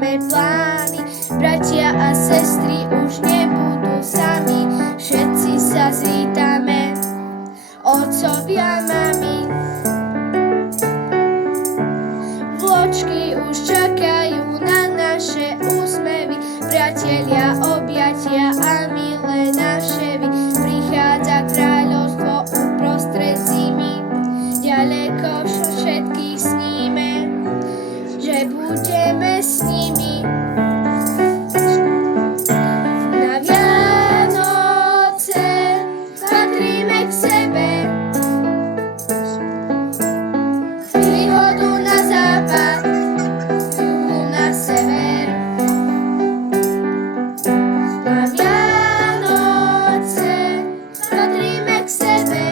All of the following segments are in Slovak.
budujeme plány, bratia a sestry už nebudú sami, všetci sa zvítame, otcovia, mami. Vločky už čakajú na naše úsmevy, priatelia, objatia a milé návštevy. Prichádza kráľovstvo uprostred zimy, ďaleko všetkých sníme, že budeme s nimi. Na Vianoce patríme k sebe, z východu na západ, z juhu na sever. Na Vianoce patríme k sebe,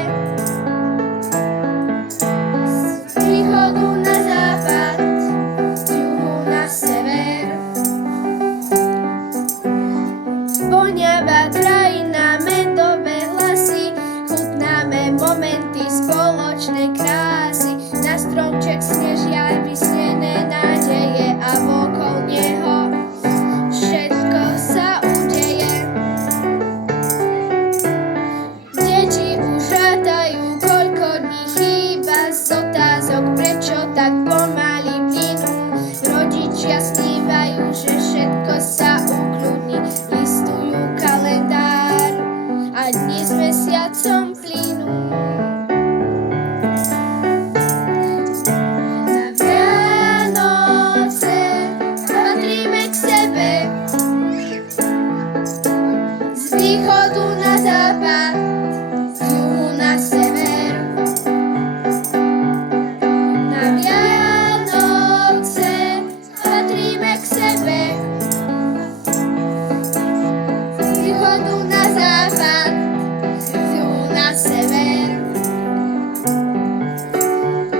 z východu na západ, z juhu na sever. Voňavá krajina, medové hlasy, chutnáme momenty spoločnej krásy. Na stromček snežia vysnené nádeje a okolo neho všetko sa udeje. Deti už rátajú, koľko dní chýba, z otázok, prečo tak pomaly plynú. Rodičia snívajú, že všetko sa ukľudní, listujú kalendár a dni s mesiacom plynú. Na Vianoce patríme k sebe, z východu na západ, z juhu na sever. Na Vianoce patríme k sebe, z východu na západ, z juhu na sever.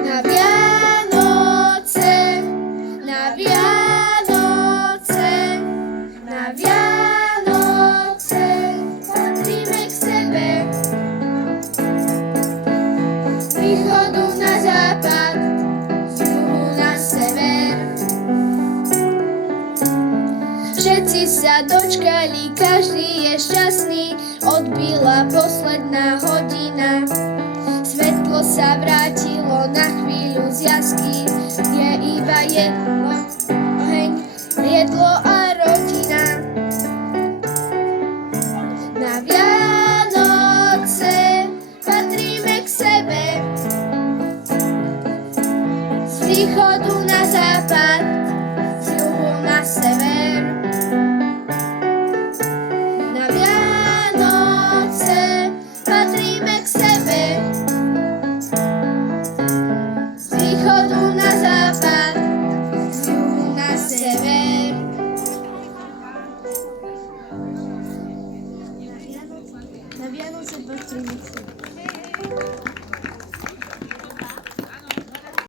Na Vianoce, na Vianoce, na Vianoce patríme k sebe, z východu na západ, z juhu na sever. Všetci sa dočkali, každý je šťastný, odbila posledná hodina. Svetlo sa vrátilo na chvíľu z jasky, je iba jedlo, oheň, jedlo a rodina. Na Vianoce patríme k sebe, z východu na západ, z juhu na sever.